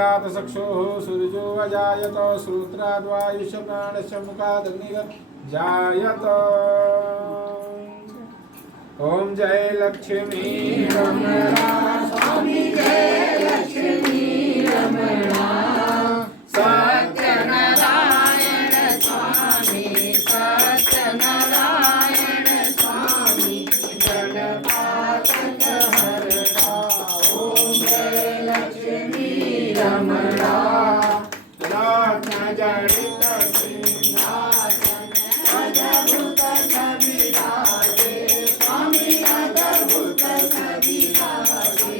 जात चक्षुः सूर्यो अजायत श्रोत्राद्वायुष्य प्राणस्य मुखादग्निर्जायत। ओम जय लक्ष्मी रमणा स्वामी जय लक्ष्मी रमणा सत्यनारायण स्वामी सत्यनारायण स्वामी गणपातक हरता। ओम जय लक्ष्मी रमणा रत्न जडित सिंहासन अद्भुत छविराजे स्वामी अद्भुत छविराजे।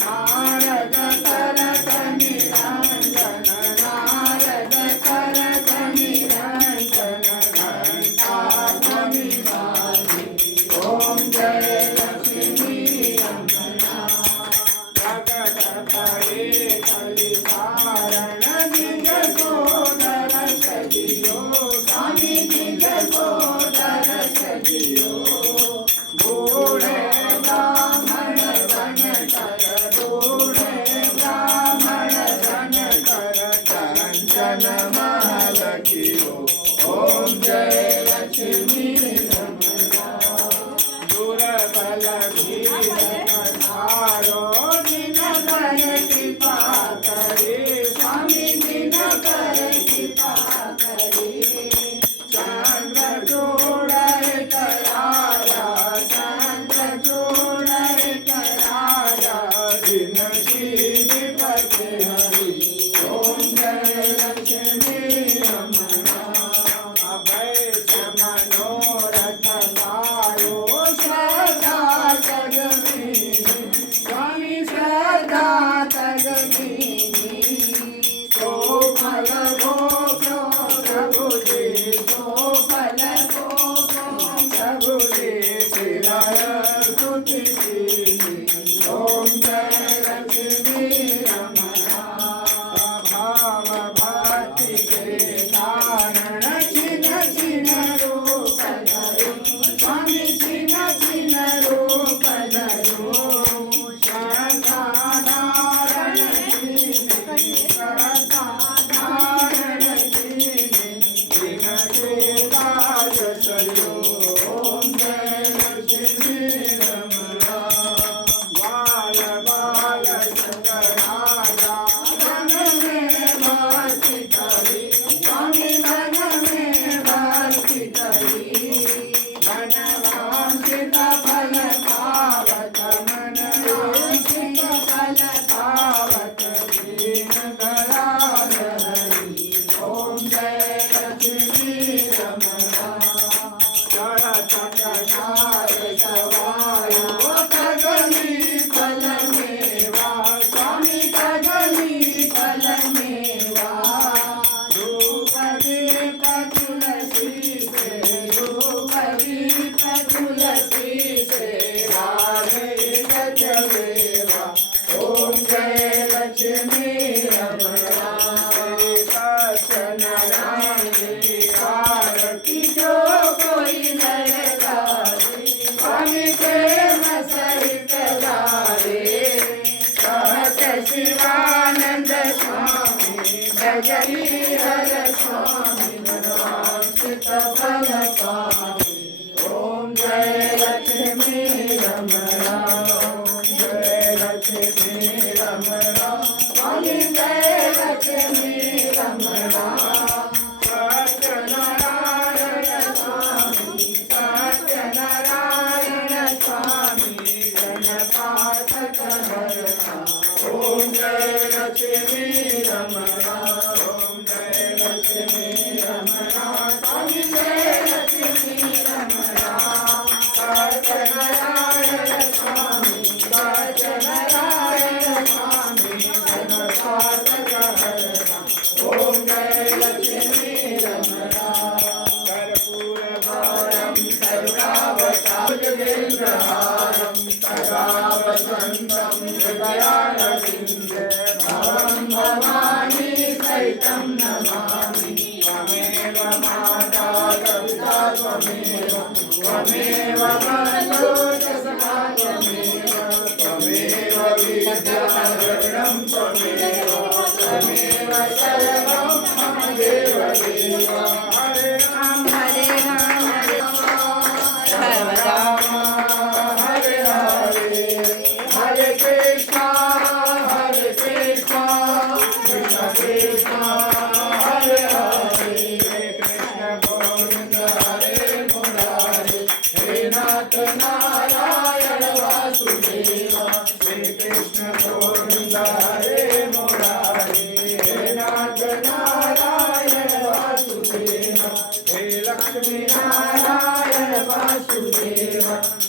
नारद करत निरंजन नारद करत निरंजन घंटा ध्वनि बाजे। ओम जय लक्ष्मी रमणा जगत करे कलिकारण जिग सोदर सजियो स्वामी जिग सोदर सजियो। बूढ़े ब्राह्मण बन कर बूढ़े ब्राह्मण बन कर कंचन महल कियो। ओम जय लक्ष्मी रमणा दुर्बल भीरो दिन कर कृपा करे स्वामी दिन कर कृपा करे। चंद्र जोड़ कराया चंद्र जोड़ कराया दिन शिव पति हरि। ओम जय लक्ष्मी रमणा अभय मनोरथ पायो सदा जगमीनी स्वामी सदा जगमीनी। सो फल भोगो प्रभु जी सो फल भोगो प्रभु जी शिराय स्तुति कीनी। ओम जय लक्ष्मी रमणा भाव भक्ति के कारण छिन छिन रूप धरो स्वामी छिन छिन रूप धरो। श्रद्धा धारण कीनी श्रद्धा धारण कीनी दिन के कार्य चलो। ओम जय लक्ष्मी रमणा बाल बाल शंकराजा मन में भक्ति करी स्वामी मन में भक्ति करी। मन वांछित फल पावत मन वांछित फल पावत दीन दयाल हरि। ओम जय लक्ष्मी रमणा चढ़त कषाय सवायो कगली फल मेवा स्वामी कगली फल मेवा। धूप दीप तुलसी से धूप दीप तुलसी से राधे गजवेवा। ओम जय लक्ष्मी रमणा सत्यनारायण आरती जो कोई नर गावे स्वामी प्रेम सहित गावे। कहत शिवानंद स्वामी भजनी हर स्वामी मनवांछित फल पावे। ओम जय लक्ष्मी रमणा ओम जय लक्ष्मी रमणा स्वामी जय लक्ष्मी रमणा। सत्यनारायण स्वामी सत्यनारायण स्वामी गणपातक हरता। ओम जय लक्ष्मी रमणा ओम जय लक्ष्मी रमणा स्वामी जय लक्ष्मी रमणा। सत्यनारायण स्वामी सत्यनारायण स्वामी गणपातक हरता। ओम जय लक्ष्मी रमणा कर्पूर गौरम करुणावतारं सदा वसन्तं हृदयारविन्दे भवं भवानी सहितं नमामि। त्वमेव माता कविता त्वमेव त्वमेव बन्धो च सखा त्वमेव त्वमेव विद्या द्रविणं त्वमेव श्री कृष्ण गोविंद हरे मुरारी हे नाथ नारायण वासुदेव हे लक्ष्मी नारायण वासुदेव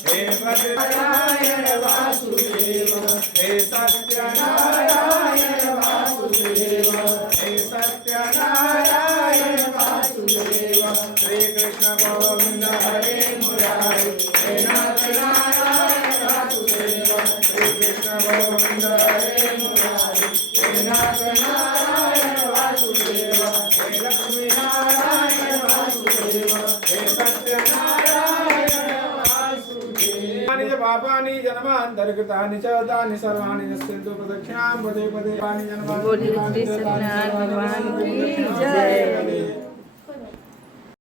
हे नारायण वासुदेव हे सत्यनारायण वासुदेव हे सत्यनारायण वासुदेव श्री कृष्ण गोविंद हरे मुरारी हे नाथ नारायण वासुदेव श्री कृष्ण गोविंद हरे मुरारी हे नाथ नारायण वासुदेव हे लक्ष्मी नारायण वासुदेव हे सत्यनारायण वासुदेव निज पापानि जन्मान्तर्गतानि च तानि सर्वाणि यस्यन्तु प्रदक्षिणां पदे पदे पानि जन्मान्तर्गतानि भगवान की जय।